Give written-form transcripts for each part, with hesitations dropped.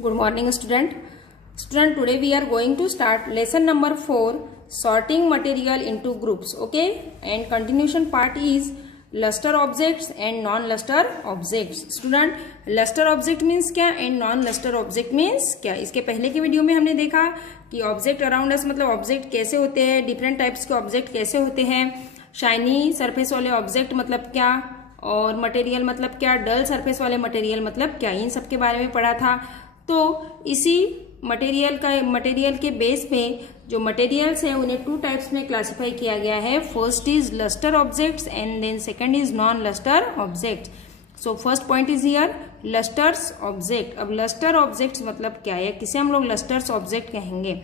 Good morning, student. Today we are going to start lesson number 4, sorting material into groups. Okay, and continuation part is luster objects and non-luster objects. Student, luster object means क्या and non-luster object means क्या? इसके पहले के video में हमने देखा कि object around us मतलब ऑब्जेक्ट कैसे होते हैं, डिफरेंट टाइप्स के ऑब्जेक्ट कैसे होते हैं, शाइनी सरफेस वाले ऑब्जेक्ट मतलब क्या और मटेरियल मतलब क्या, डल सरफेस वाले मटेरियल मतलब क्या, इन सब के बारे में पढ़ा था। तो इसी मटेरियल के बेस पे जो मटेरियल्स हैं उन्हें 2 टाइप्स में क्लासिफाई किया गया है। First is lustre objects and then second is non lustre objects. So first point is here lustres object. अब लस्टर ऑब्जेक्ट्स मतलब क्या है, किसे हम लोग लस्टर्स ऑब्जेक्ट कहेंगे?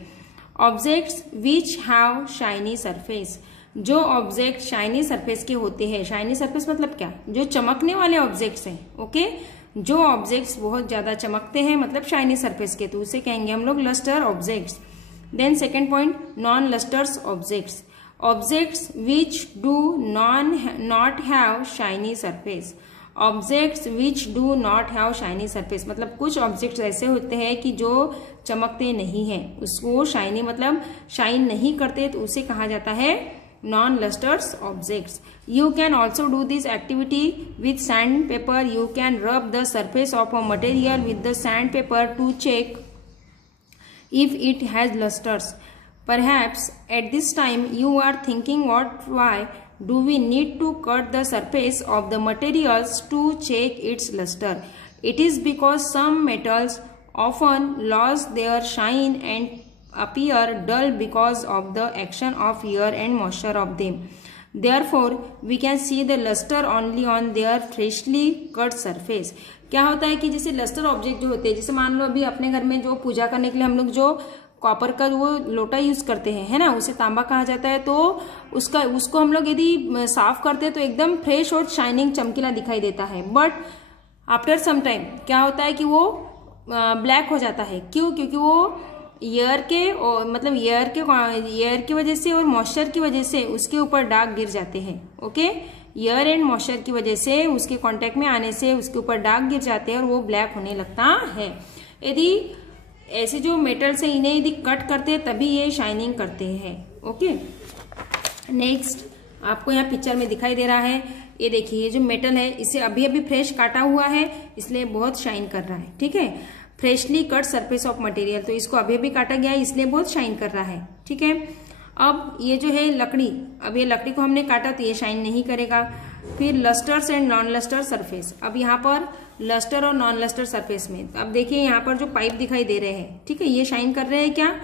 Objects which have shiny surface. जो ऑब्जेक्ट शाइनी सरफेस के होते हैं, शाइनी सरफेस मतलब क्या, जो चमकने वाले ऑब्जेक्ट्स हैं। ओके, जो ऑब्जेक्ट्स बहुत ज्यादा चमकते हैं मतलब शाइनी सरफेस के, तो उसे कहेंगे हम लोग lustre objects. Then second point non lustres objects. Objects which do not have shiny surface. Objects which do not have shiny surface मतलब कुछ ऑब्जेक्ट्स ऐसे होते हैं कि जो चमकते नहीं है, उसको शाइनी मतलब शाइन नहीं करते, तो उसे कहा जाता है non-lusters objects. You can also do this activity with sandpaper. You can rub the surface of a material with the sandpaper to check if it has lusters. Perhaps at this time you are thinking why do we need to cut the surface of the materials to check its luster? It is because some metals often lose their shine and appear dull because of the action of air and moisture of them. Therefore, we can see the luster only on their freshly cut surface. क्या होता है कि जैसे lustre object जो होते हैं, जैसे मान लो अभी अपने घर में जो पूजा करने के लिए हम लोग जो कॉपर का वो लोटा यूज करते हैं, है ना, उसे तांबा कहा जाता है। तो उसको हम लोग यदि साफ करते हैं तो एकदम फ्रेश और शाइनिंग चमकीला दिखाई देता है। बट आफ्टर सम टाइम क्या होता है कि वो ब्लैक हो जाता है। क्यों? क्योंकि वो एयर की वजह से और मॉइस्चर की वजह से उसके ऊपर दाग गिर जाते हैं। ओके, एयर एंड मॉइस्चर की वजह से उसके कांटेक्ट में आने से उसके ऊपर दाग गिर जाते हैं और वो ब्लैक होने लगता है। यदि ऐसे जो मेटल्स हैं इन्हें यदि कट करते हैं तभी ये शाइनिंग करते हैं। ओके, नेक्स्ट आपको यहाँ पिक्चर में दिखाई दे रहा है, ये देखिए, ये जो मेटल है इसे अभी अभी फ्रेश काटा हुआ है इसलिए बहुत शाइन कर रहा है। ठीक है, freshly cut surface of material, तो इसको अभी अभी काटा गया है इसलिए बहुत शाइन कर रहा है। ठीक है, अब ये जो है लकड़ी, अब ये लकड़ी को हमने काटा तो ये शाइन नहीं करेगा। फिर लस्टर्स एंड नॉन लस्टर सरफेस। अब यहाँ पर लस्टर और नॉन लस्टर सरफेस में अब देखिए यहाँ पर जो पाइप दिखाई दे रहे हैं, ठीक है, ये शाइन कर रहे हैं क्या,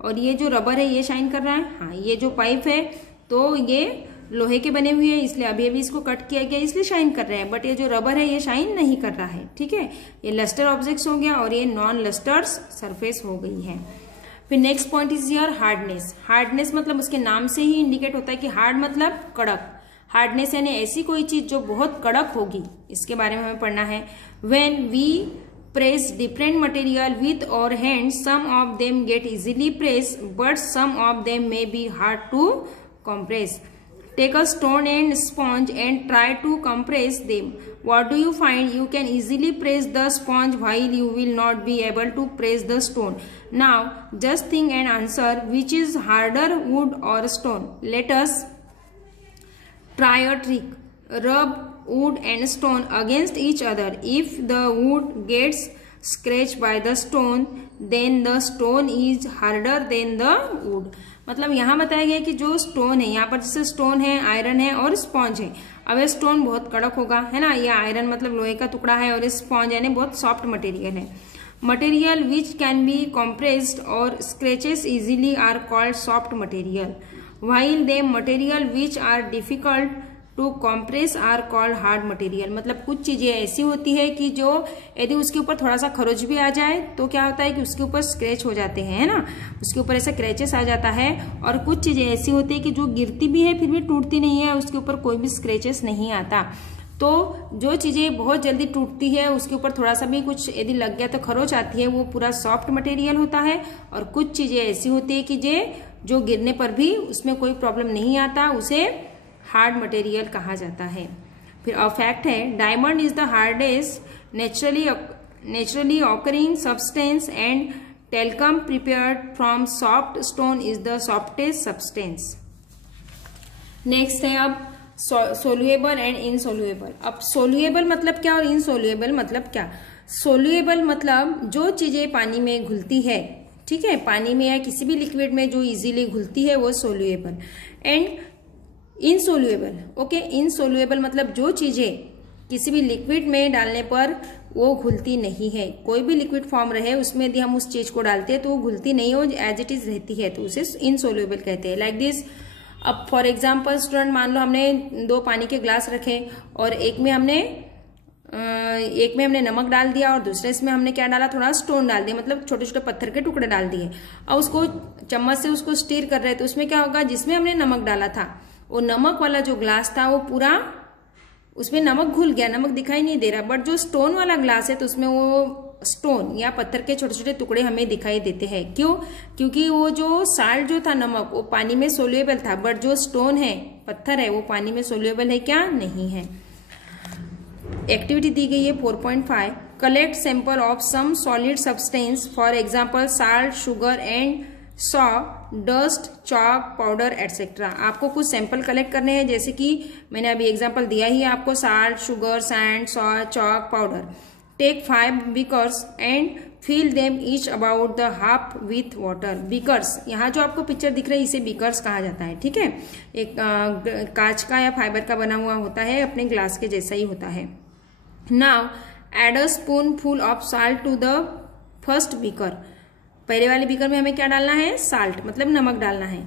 और ये जो रबर है ये शाइन कर रहा है। हाँ, ये जो पाइप है तो ये लोहे के बने हुए हैं इसलिए अभी अभी इसको कट किया गया इसलिए शाइन कर रहे हैं, बट ये जो रबर है ये शाइन नहीं कर रहा है। ठीक है, ये लस्टर ऑब्जेक्ट्स हो गया और ये नॉन लस्टर्स सरफेस हो गई है। फिर next point is your hardness. Hardness मतलब उसके नाम से ही इंडिकेट होता है कि हार्ड मतलब कड़क। हार्डनेस यानी ऐसी कोई चीज जो बहुत कड़क होगी, इसके बारे में हमें पढ़ना है। When we press different material with our hands, some of them get easily pressed but some of them may be hard to compress. Take a stone and sponge and try to compress them. What do you find? You can easily press the sponge while you will not be able to press the stone. Now just think and answer, which is harder, wood or stone? Let us try a trick. Rub wood and stone against each other. If the wood gets scratched by the stone, then the stone is harder than the wood. मतलब यहाँ बताया गया कि जो stone है, यहाँ पर जैसे स्टोन है, आयरन है और स्पॉन्ज है। अब ये स्टोन बहुत कड़क होगा, है ना, ये आयरन मतलब लोहे का टुकड़ा है और स्पॉन्ज यानी बहुत सॉफ्ट मटेरियल है। Material which can be compressed और scratches easily are called soft material, while they material which are difficult to compress are called hard material. मतलब कुछ चीजें ऐसी होती है कि जो यदि उसके ऊपर थोड़ा सा खरोच भी आ जाए तो क्या होता है कि उसके ऊपर स्क्रैच हो जाते हैं, है ना, उसके ऊपर ऐसा क्रैचेस आ जाता है। और कुछ चीजें ऐसी होती है कि जो गिरती भी है फिर भी टूटती नहीं है, उसके ऊपर कोई भी स्क्रैचेस नहीं आता। तो जो चीजें बहुत जल्दी टूटती है उसके ऊपर थोड़ा सा भी कुछ यदि लग गया तो खरोच आती है, वो पूरा सॉफ्ट मटेरियल होता है। और कुछ चीजें ऐसी होती है कि जो गिरने पर भी उसमें कोई प्रॉब्लम नहीं आता, उसे हार्ड मटेरियल कहा जाता है। फिर फैक्ट है, diamond is the hardest naturally occurring substance and talcum prepared from soft stone is the softest substance. Next है अब सोल्यूएबल एंड इनसोल्यूएबल. अब सोल्यूएबल मतलब क्या और इनसोल्यूएबल मतलब क्या. सोल्यूएबल मतलब जो चीजें पानी में घुलती है, ठीक है, पानी में या किसी भी लिक्विड में जो इजीली घुलती है वो सोल्यूएबल. एंड इनसोल्यूएबल, ओके, इनसोल्यूएबल मतलब जो चीजें किसी भी लिक्विड में डालने पर वो घुलती नहीं है. कोई भी लिक्विड फॉर्म रहे उसमें यदि हम उस चीज को डालते हैं तो वो घुलती नहीं, वो एज इट इज रहती है, तो उसे इनसोल्यूएबल कहते हैं. Like this. अब फॉर एग्जाम्पल स्टूडेंट, मान लो हमने 2 पानी के ग्लास रखे और एक में हमने नमक डाल दिया और दूसरे इसमें हमने क्या डाला, थोड़ा स्टोन डाल दिया, मतलब छोटे छोटे पत्थर के टुकड़े डाल दिए. अब उसको चम्मच से उसको स्टीर कर रहे हैं तो उसमें क्या होगा, जिसमें हमने नमक डाला था वो नमक वाला जो ग्लास था वो पूरा उसमें नमक घुल गया, नमक दिखाई नहीं दे रहा. बट जो स्टोन वाला ग्लास है तो उसमें वो स्टोन या पत्थर के छोटे छोटे टुकड़े हमें दिखाई देते हैं. क्यों? क्योंकि वो जो साल्ट जो था, नमक, वो पानी में सोल्यूएबल था. बट जो स्टोन है, पत्थर है, वो पानी में सोल्यूएबल है क्या? नहीं है. एक्टिविटी दी गई है 4.5. Collect sample of some solid substance, for example salt, sugar and sawdust, chalk, powder etcetera. आपको कुछ सैंपल कलेक्ट करने हैं, जैसे कि मैंने अभी एग्जांपल दिया ही है आपको, salt, sugar, sand, saw, chalk, powder. Take 5 beakers and fill them each about the half with water. Beakers, यहाँ जो आपको पिक्चर दिख रही है इसे बीकर्स कहा जाता है, ठीक है. एक कांच का या फाइबर का बना हुआ होता है, अपने ग्लास के जैसा ही होता है. Now add a spoon full of salt to the first beaker. पहले वाले बीकर में हमें क्या डालना है? साल्ट, मतलब नमक डालना है.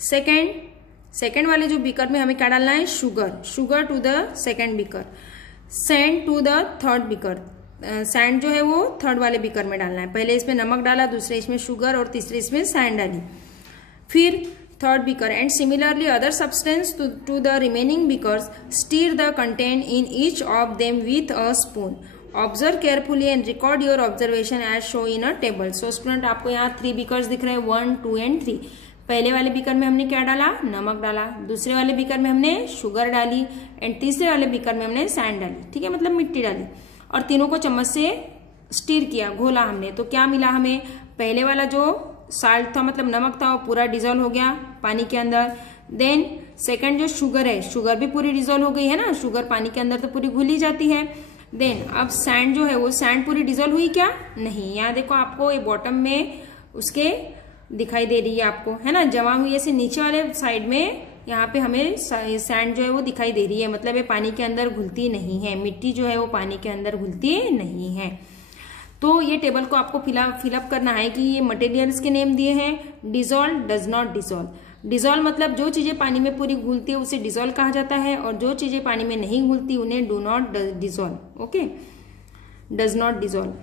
सेकेंड वाले जो बीकर में हमें क्या डालना है? Sugar to the second beaker. Sand to the third beaker. Sand जो है वो थर्ड वाले बीकर में डालना है. पहले इसमें नमक डाला, दूसरे इसमें शुगर और तीसरे इसमें सैंड डाली. फिर third beaker. And similarly other substance to the remaining beakers. Stir the content in each of them with a spoon. Observe carefully and record your observation as show in a table. So student, आपको यहाँ 3 beakers दिख रहे हैं, 1, 2 and 3. पहले वाले beaker में हमने क्या डाला? नमक डाला. दूसरे वाले बीकर में हमने शुगर डाली एंड तीसरे वाले बीकर में हमने सैंड डाली, ठीक है, मतलब मिट्टी डाली. और तीनों को चम्मच से स्टीर किया, घोला हमने. तो क्या मिला हमें? पहले वाला जो साल्ट था, मतलब नमक था, वो पूरा डिजोल्व हो गया पानी के अंदर. देन सेकंड जो शुगर है, शुगर भी पूरी डिजोल्व हो गई है ना, शुगर पानी के अंदर तो पूरी घुल ही जाती है. देन अब सैंड जो है वो सैंड पूरी डिजोल्व हुई क्या? नहीं. यहाँ देखो आपको ये बॉटम में उसके दिखाई दे रही है आपको, है ना, जमा हुई ऐसे नीचे वाले साइड में. यहाँ पे हमें सैंड जो है वो दिखाई दे रही है, मतलब ये पानी के अंदर घुलती नहीं है. मिट्टी जो है वो पानी के अंदर घुलती नहीं है. तो ये टेबल को आपको फिलअप करना है कि ये मटेरियल्स के नेम दिए हैं. Dissolve, does not dissolve. Dissolve मतलब जो चीजें पानी में पूरी घुलती है उसे डिजोल्व कहा जाता है, और जो चीजें पानी में नहीं घुलती उन्हें do not dissolve. Okay, does not dissolve.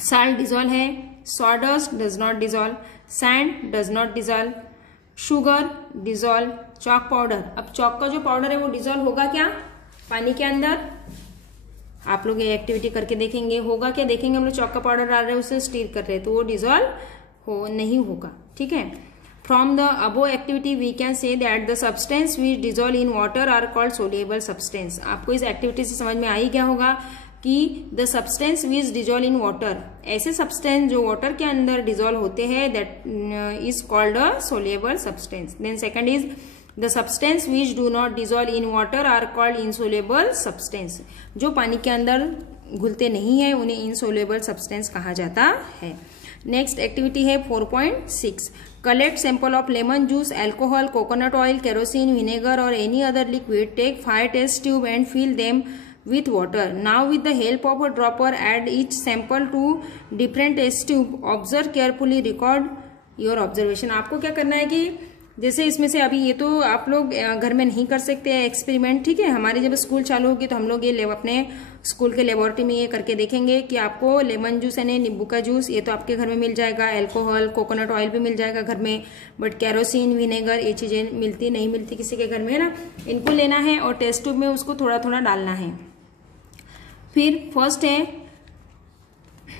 Salt dissolve है. Sawdust does not dissolve. Sand does not dissolve. Sugar dissolve. Chalk powder. अब चॉक का जो पाउडर है वो डिजोल्व होगा क्या पानी के अंदर? आप लोग ये एक्टिविटी करके देखेंगे, होगा क्या? देखेंगे हम लोग चॉक का पाउडर डाल रहे हैं, उसे स्टीर कर रहे हैं, तो वो डिजोल्व नहीं होगा, ठीक है. From the above activity we can say that the substance which dissolve in water are called soluble substance. आपको इस एक्टिविटी से समझ में आ ही गया होगा कि the substance which dissolve in water, ऐसे substance जो water के अंदर dissolve होते हैं, that is called a soluble substance. Then second is the substance which do not dissolve in water are called insoluble substance. जो पानी के अंदर घुलते नहीं है उन्हें insoluble substance कहा जाता है. नेक्स्ट एक्टिविटी है 4.6. Collect sample of lemon juice, alcohol, coconut oil, kerosene, vinegar और any other liquid. Take 5 test tube and fill them with water. Now with the help of a dropper add each sample to different test tube. Observe carefully, record your observation. आपको क्या करना है कि जैसे इसमें से अभी ये तो आप लोग घर में नहीं कर सकते एक्सपेरिमेंट, ठीक है. हमारी जब स्कूल चालू होगी तो हम लोग ये अपने स्कूल के लेबोरेटरी में ये करके देखेंगे कि आपको लेमन जूस यानी नींबू का जूस ये तो आपके घर में मिल जाएगा, अल्कोहल, कोकोनट ऑयल भी मिल जाएगा घर में, बट केरोसिन, विनेगर ये चीजें मिलती नहीं मिलती किसी के घर में, है ना. इनको लेना है और टेस्ट ट्यूब में उसको थोड़ा थोड़ा डालना है. फिर फर्स्ट है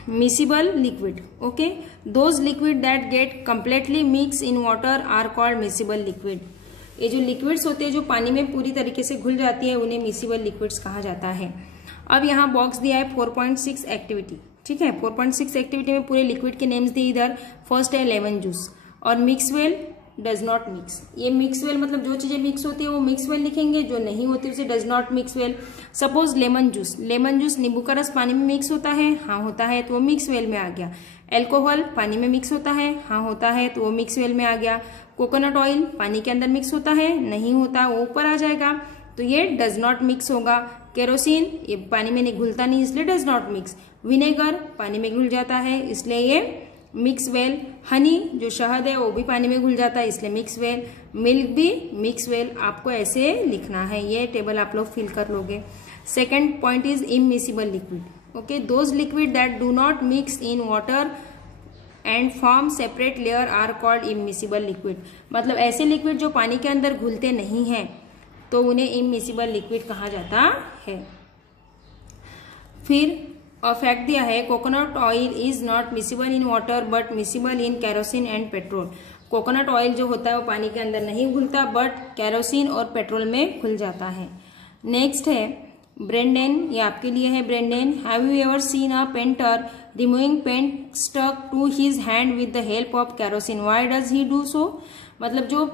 miscible liquid. Okay, those liquid that get completely mix in water are called miscible liquid. ये जो लिक्विड्स होते हैं जो पानी में पूरी तरीके से घुल जाती है उन्हें मिसिबल लिक्विड्स कहा जाता है. अब यहाँ बॉक्स दिया है 4.6 एक्टिविटी. ठीक है। 4.6 एक्टिविटी में पूरे लिक्विड के नेम्स दिए इधर। फर्स्ट है लेमन जूस और mix well does not mix. ये मिक्स वेल मतलब जो चीजें मिक्स होती है वो मिक्स वेल लिखेंगे, जो नहीं होती उसे does not mix well. Suppose lemon juice नींबू का रस पानी में मिक्स होता है, हाँ होता है, तो वो मिक्स वेल में आ गया। एल्कोहल पानी में मिक्स होता है, हाँ होता है, तो वो मिक्स वेल में आ गया। कोकोनट ऑयल पानी के अंदर मिक्स होता है, नहीं होता, वो ऊपर आ जाएगा, तो ये डज नॉट मिक्स होगा। केरोसिन ये पानी में घुलता नहीं इसलिए डज नॉट मिक्स। विनेगर पानी में घुल जाता है इसलिए ये मिक्स वेल। हनी जो शहद है वो भी पानी में घुल जाता है इसलिए मिक्स वेल। मिल्क भी मिक्स वेल। आपको ऐसे लिखना है, ये टेबल आप लोग फिल कर लोगे। Second point is immiscible liquid. Okay, those liquid that do not mix in water and form separate layer are called immiscible liquid. मतलब ऐसे लिक्विड जो पानी के अंदर घुलते नहीं हैं तो उन्हें इमिसिबल लिक्विड कहा जाता है। फिर फैक्ट दिया है coconut oil is not miscible in water but miscible in kerosene and petrol. Coconut oil जो होता है वो पानी के अंदर नहीं घुलता बट कैरोसिन और पेट्रोल में घुल जाता है। नेक्स्ट है ब्रेंडेन, ये आपके लिए है Brendan. Have you ever seen a painter removing paint stuck to his hand with the help of kerosene, why does he do so. मतलब जो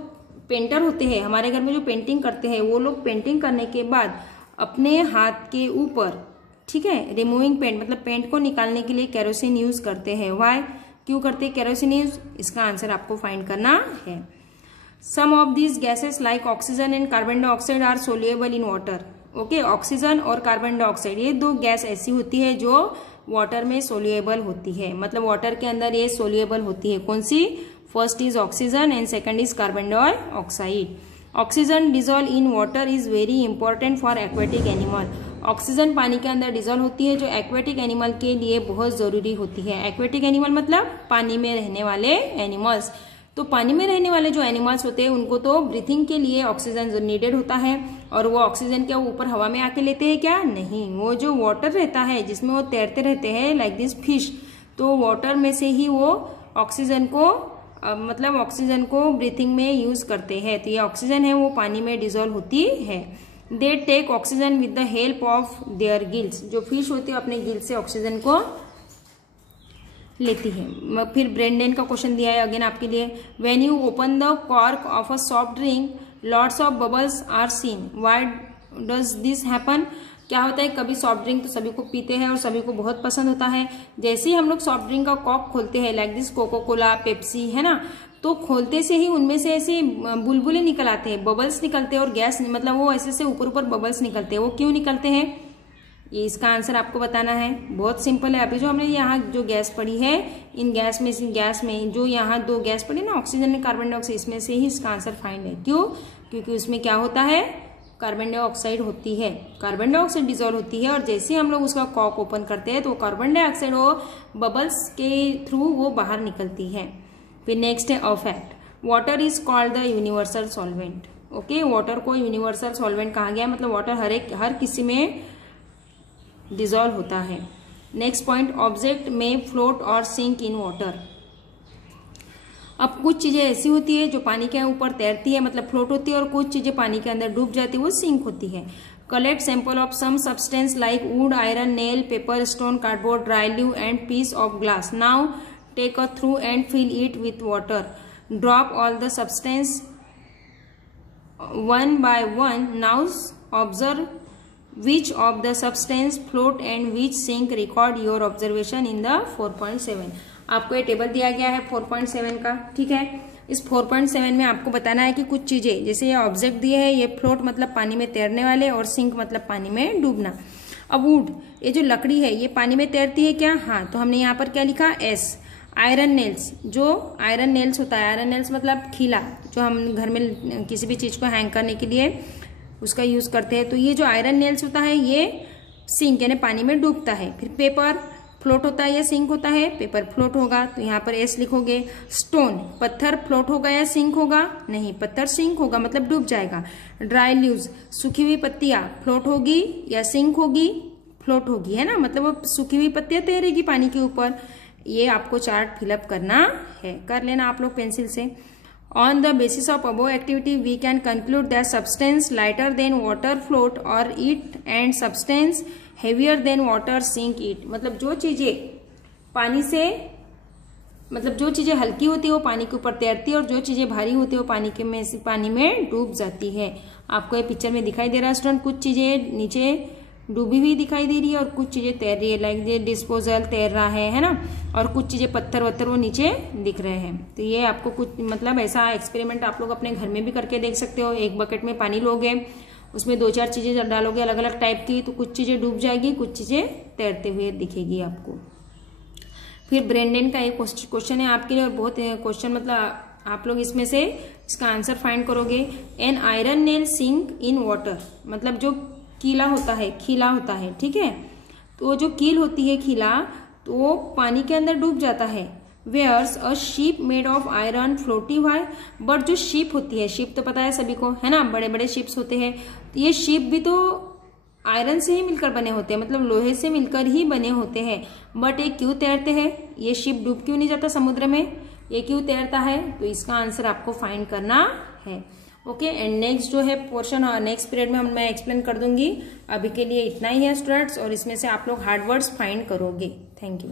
पेंटर होते हैं हमारे घर में जो पेंटिंग करते हैं वो लोग पेंटिंग करने के बाद अपने हाथ के ऊपर, ठीक है, रिमूविंग पेंट मतलब पेंट को निकालने के लिए केरोसिन यूज करते हैं। व्हाई, क्यों करते हैं केरोसिन यूज, इसका आंसर आपको फाइंड करना है। Some of these gases like oxygen and carbon dioxide are soluble in water. Okay, oxygen और कार्बन डाइऑक्साइड ये दो गैस ऐसी होती है जो वाटर में सोल्यूएबल होती है, मतलब वाटर के अंदर ये सोल्यूएबल होती है। कौन सी, first is oxygen and second is carbon dioxide. Oxygen dissolve in water is very important for aquatic animal. Oxygen पानी के अंदर डिजोल्व होती है जो एक्वेटिक एनिमल के लिए बहुत जरूरी होती है। एक्वेटिक एनिमल मतलब पानी में रहने वाले एनिमल्स। तो पानी में रहने वाले जो एनिमल्स होते हैं उनको तो ब्रीथिंग के लिए ऑक्सीजन नीडेड होता है, और वो ऑक्सीजन क्या ऊपर हवा में आके लेते हैं क्या, नहीं, वो जो वाटर रहता है जिसमें वो तैरते रहते हैं लाइक दिस फिश, तो वाटर में से ही वो ऑक्सीजन को मतलब ऑक्सीजन को ब्रीथिंग में यूज करते हैं। तो ये ऑक्सीजन है वो पानी में डिजोल्व होती है। They take oxygen with the help of their gills. जो फिश होती है अपने गिल्स से ऑक्सीजन को लेती है। फिर ब्रेंडेन का क्वेश्चन दिया है अगेन आपके लिए। When you open the cork of a soft drink lots of bubbles are seen, why does this happen. क्या होता है, कभी सॉफ्ट ड्रिंक तो सभी को पीते हैं और सभी को बहुत पसंद होता है। जैसे ही हम लोग सॉफ्ट ड्रिंक का कॉर्क खोलते हैं like this Coca Cola, Pepsi, है ना, तो खोलते से ही उनमें से ऐसे बुलबुले निकल आते हैं, बबल्स निकलते हैं और गैस मतलब वो ऐसे से ऊपर ऊपर बबल्स निकलते हैं। वो क्यों निकलते हैं, ये इसका आंसर आपको बताना है। बहुत सिंपल है। अभी जो हमने यहाँ जो गैस पढ़ी है, इन गैस में जो यहाँ दो गैस पढ़ी ना, ऑक्सीजन और कार्बन डाइऑक्साइड, इसमें से ही इसका आंसर फाइंड है। क्यों, क्योंकि उसमें क्या होता है, कार्बन डाइऑक्साइड होती है, कार्बन डाइऑक्साइड डिजोल्व होती है, और जैसे हम लोग उसका कॉर्क ओपन करते हैं तो कार्बन डाइऑक्साइड वो बबल्स के थ्रू वो बाहर निकलती है। फिर नेक्स्ट है a fact, water is called the universal solvent. Okay, water को यूनिवर्सल सॉल्वेंट कहा गया, मतलब वाटर हर किसी में डिजोल्व होता है। नेक्स्ट पॉइंट, ऑब्जेक्ट में फ्लोट और सिंक इन वाटर। अब कुछ चीजें ऐसी होती है जो पानी के ऊपर तैरती है, मतलब फ्लोट होती है, और कुछ चीजें पानी के अंदर डूब जाती है, वो सिंक होती है। Collect sample of some substance like wood, iron, nail, paper, stone, cardboard, dry leave and piece of glass. Now take a through and fill it with water. Drop all the substance one by one. Now observe which of the substance float and which sink. Record your observation in the 4.7। आपको ये table दिया गया है 4.7 का, ठीक है। इस 4.7 में आपको बताना है कि कुछ चीजें, जैसे ये ऑब्जेक्ट दिए है, ये फ्लोट मतलब पानी में तैरने वाले, और सिंक मतलब पानी में डूबना। अब वुड, ये जो लकड़ी है ये पानी में तैरती है क्या, हाँ, तो हमने यहाँ पर क्या लिखा, एस। आयरन नेल्स, जो आयरन नेल्स होता है, आयरन नेल्स मतलब खीला, जो हम घर में किसी भी चीज को हैंग करने के लिए उसका यूज करते हैं, तो ये जो आयरन नेल्स होता है ये सिंक यानी पानी में डूबता है। फिर पेपर फ्लोट होता है या सिंक होता है, पेपर फ्लोट होगा, तो यहाँ पर एस लिखोगे। स्टोन, पत्थर फ्लोट होगा या सिंक होगा, नहीं, पत्थर सिंक होगा मतलब डूब जाएगा। ड्राई लीव्स, सूखी हुई पत्तियां फ्लोट होगी या सिंक होगी, फ्लोट होगी, है ना, मतलब वो सूखी हुई पत्तियां तैरेगी पानी के ऊपर। ये आपको चार्ट फिलअप करना है, कर लेना आप लोग पेंसिल से। On the basis of above activity, we can conclude that substance lighter than water float or it and substance heavier than water sink it। मतलब जो चीजें पानी से मतलब जो चीजें हल्की होती है वो पानी के ऊपर तैरती है और जो चीजें भारी होती है वो पानी में डूब जाती है। आपको ये पिक्चर में दिखाई दे रहा है स्टूडेंट, कुछ चीजें नीचे डूबी हुई दिखाई दे रही है और कुछ चीजें तैर रही है, लाइक ये डिस्पोजल तैर रहा है ना, और कुछ चीजें पत्थर वत्थर वो नीचे दिख रहे हैं। तो ये आपको कुछ मतलब ऐसा एक्सपेरिमेंट आप लोग अपने घर में भी करके देख सकते हो। एक बकेट में पानी लोगे, उसमें 2-4 चीजें डालोगे अलग अलग टाइप की, तो कुछ चीजें डूब जाएगी, कुछ चीजें तैरते हुए दिखेगी आपको। फिर ब्रेंडेन का एक क्वेश्चन है आपके लिए, और बहुत क्वेश्चन मतलब आप लोग इसमें से इसका आंसर फाइंड करोगे। An iron nail sink in water, मतलब जो खीला होता है, ठीक है, तो जो कील होती है खीला, तो वो पानी के अंदर डूब जाता है। Whereas a ship made of iron floating wire, but जो शिप होती है, शिप तो पता है सभी को है ना, बड़े बड़े शिप्स होते हैं, तो ये शिप भी तो आयरन से ही मिलकर बने होते हैं, मतलब लोहे से मिलकर ही बने होते हैं, बट ये क्यों तैरते हैं? ये शिप डूब क्यों नहीं जाता समुद्र में, ये क्यों तैरता है? तो इसका आंसर आपको फाइंड करना है। ओके, एंड नेक्स्ट जो है पोर्शन नेक्स्ट पीरियड में मैं एक्सप्लेन कर दूंगी। अभी के लिए इतना ही है स्टूडेंट्स, और इसमें से आप लोग हार्ड वर्ड्स फाइंड करोगे। Thank you.